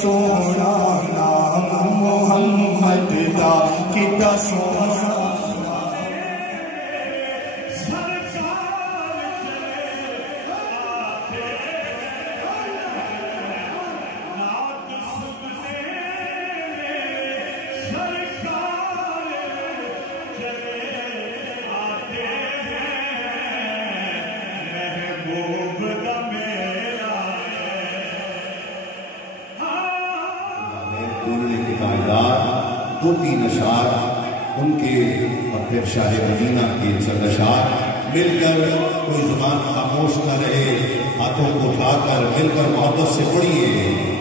سونا نام محمد دا کتا سونا دو تین اشعار ان کے اور پھر شاہ مدینہ کے چند اشعار مل کر کوئی زبان خاموش نہ رہے، ہاتھوں کو اٹھا کر مل کر محبت سے پڑھیے۔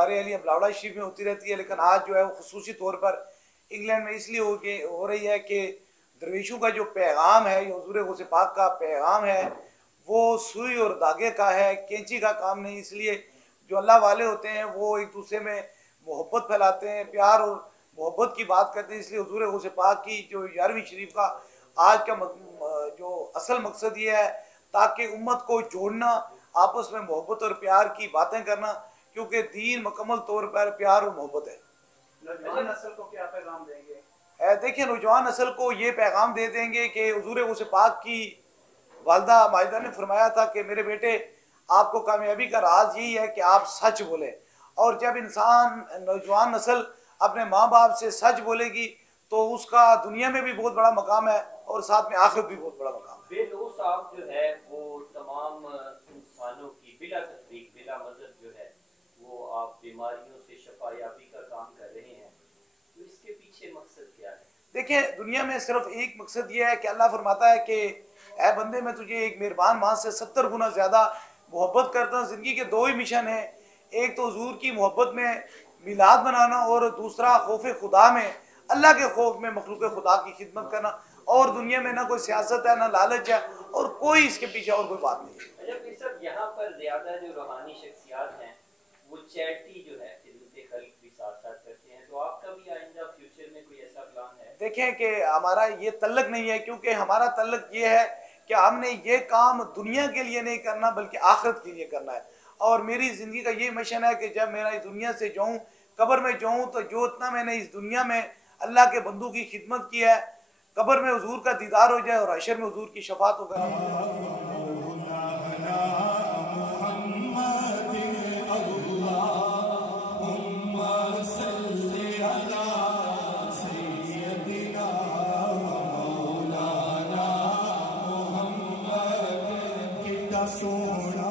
हमारे अली ब्लावड़ा शरीफ में होती रहती है, लेकिन आज जो है वो खसूसी तौर पर इंग्लैंड में इसलिए हो रही है कि दरवेशों का जो पैगाम है, ये हुजूर गौसे पाक का पैगाम है, वो सुई और धागे का है, कैंची का काम नहीं। इसलिए जो अल्लाह वाले होते हैं वो एक दूसरे में मोहब्बत फैलाते हैं, प्यार और मोहब्बत की बात करते हैं। इसलिए हुजूर गौसे पाक की जो 11वीं शरीफ का आज का जो असल मकसद ये है ताकि उम्मत को जोड़ना, आपस में मोहब्बत और प्यार की बातें करना, क्योंकि दीन मुकम्मल तौर पर प्यार और मोहब्बत है। नौजवान नस्ल को क्या पैगाम देंगे? देखिए, नौजवान नस्ल को ये पैगाम दे देंगे कि हुजूर गौसे पाक की वालदा माजिदा ने फरमाया था कि मेरे बेटे, आपको कामयाबी का राज यही है कि आप सच बोलें। और जब इंसान नौजवान नस्ल अपने माँ बाप से सच बोलेगी तो उसका दुनिया में भी बहुत बड़ा मकाम है और साथ में आखिरत भी बहुत बड़ा मकाम है। बेलौस साहब जो है वो तमाम इंसानों की बिला तफरीक बिला मज़हब जो है वो आप बीमारियों से शफायाबी का काम कर रहे हैं, तो इसके पीछे मकसद क्या है? देखिए, दुनिया में सिर्फ एक मकसद ये है कि अल्लाह फरमाता है कि ऐ बंदे, मैं तुझे एक मेहरबान माँ से 70 गुना ज़्यादा मोहब्बत करता हूँ। ज़िंदगी के दो ही मिशन है, एक तो हुजूर की मोहब्बत में मिलाद बनाना और दूसरा खौफ खुदा में, अल्लाह के खौफ में मखलूक खुदा की खिदमत करना। और दुनिया में ना कोई सियासत है, ना लालच है, और कोई इसके पीछे और कोई बात नहीं है। अच्छा, सब यहाँ पर ज़्यादा जो रूहानी शख्सियात हैं वो चैरिटी जो है खिदमत खल्क भी साथ साथ करते हैं, तो आपका भी आइंदा फ्यूचर में कोई ऐसा प्लान है? देखें कि हमारा ये तल्लक नहीं है, क्योंकि हमारा तल्लक ये है कि हमने ये काम दुनिया के लिए नहीं करना बल्कि आखिरत के लिए करना है। और मेरी ज़िंदगी का ये मिशन है कि जब मेरा इस दुनिया से जाऊँ, कब्र में जाऊँ, तो जो इतना मैंने इस दुनिया में अल्लाह के बंदों की खिदमत की है, कब्र में हुजूर का दीदार हो जाए और हशर में हुजूर की शफात हो जाए। सोना